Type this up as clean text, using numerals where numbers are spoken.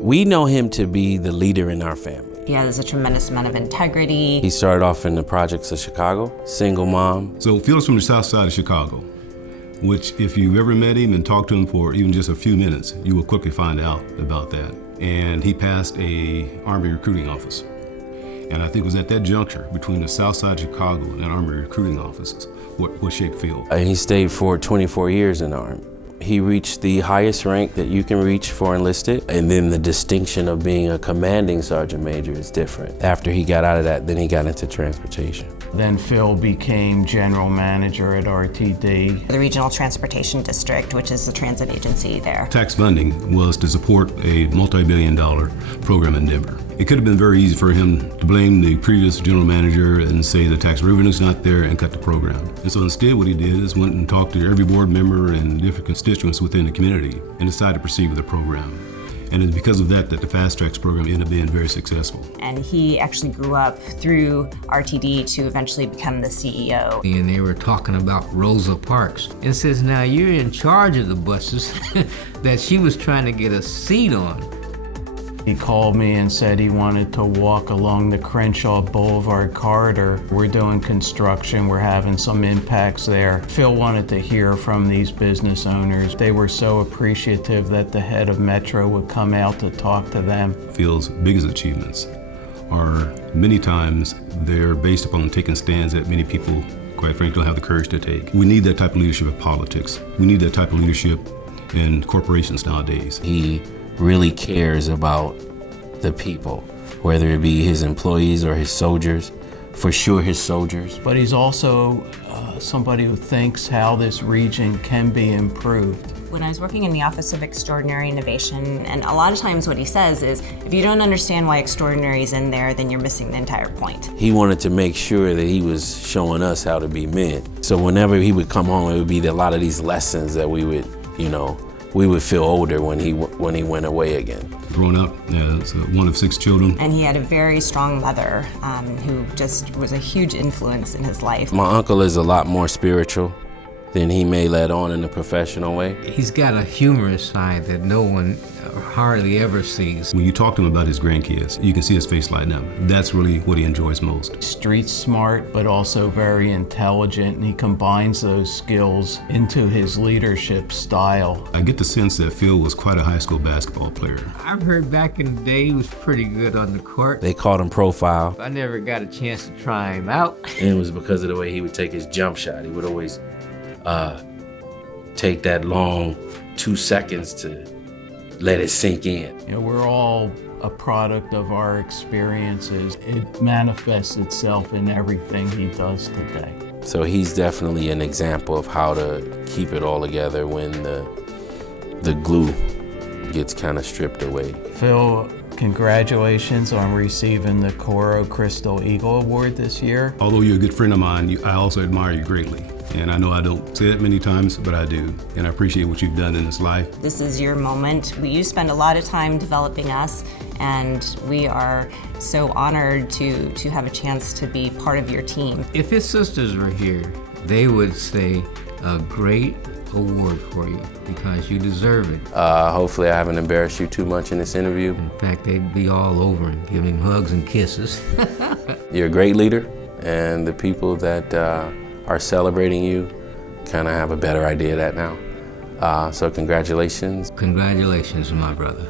We know him to be the leader in our family. He has a tremendous amount of integrity. He started off in the projects of Chicago, single mom. So Phil is from the south side of Chicago, which if you've ever met him and talked to him for even just a few minutes, you will quickly find out about that. And he passed a Army recruiting office. And I think it was at that juncture between the south side of Chicago and Army recruiting offices what shaped Phil. And he stayed for 24 years in the Army. He reached the highest rank that you can reach for enlisted, and then the distinction of being a commanding sergeant major is different. After he got out of that, then he got into transportation. Then Phil became general manager at RTD. The Regional Transportation District, which is the transit agency there. Tax funding was to support a multi-billion-dollar program in Denver. It could have been very easy for him to blame the previous general manager and say the tax revenue's not there and cut the program. And so instead what he did is went and talked to every board member and different constituents within the community and decided to proceed with the program. And it's because of that the Fast Tracks program ended up being very successful. And he actually grew up through RTD to eventually become the CEO. And they were talking about Rosa Parks. And says, now you're in charge of the buses that she was trying to get a seat on. He called me and said he wanted to walk along the Crenshaw Boulevard corridor. We're doing construction, we're having some impacts there. Phil wanted to hear from these business owners. They were so appreciative that the head of Metro would come out to talk to them. Phil's biggest achievements are many times they're based upon taking stands that many people, quite frankly, don't have the courage to take. We need that type of leadership in politics. We need that type of leadership in corporations nowadays. He really cares about the people, whether it be his employees or his soldiers, for sure his soldiers. But he's also somebody who thinks how this region can be improved. When I was working in the Office of Extraordinary Innovation, and a lot of times what he says is, if you don't understand why extraordinary is in there, then you're missing the entire point. He wanted to make sure that he was showing us how to be men. So whenever he would come home, it would be a lot of these lessons that we would, we would feel older when he went away again. Growing up as one of 6 children. And he had a very strong mother who just was a huge influence in his life. My uncle is a lot more spiritual than he may let on in a professional way. He's got a humorous side that no one hardly ever sees. When you talk to him about his grandkids, you can see his face lighting up. That's really what he enjoys most. Street smart, but also very intelligent, and he combines those skills into his leadership style. I get the sense that Phil was quite a high school basketball player. I've heard back in the day he was pretty good on the court. They called him Profile. I never got a chance to try him out. And it was because of the way he would take his jump shot. He would always take that long 2 seconds to let it sink in. We're all a product of our experiences. It manifests itself in everything he does today. So he's definitely an example of how to keep it all together when the glue gets kind of stripped away. Phil, congratulations on receiving the Coro Crystal Eagle Award this year. Although you're a good friend of mine, I also admire you greatly. And I know I don't say that many times, but I do. And I appreciate what you've done in this life. This is your moment. You spend a lot of time developing us, and we are so honored to have a chance to be part of your team. If his sisters were here, they would say a great award for you because you deserve it. Hopefully I haven't embarrassed you too much in this interview. In fact, they'd be all over him, giving him hugs and kisses. You're a great leader, and the people that are celebrating you kind of have a better idea of that now. So congratulations. Congratulations, my brother.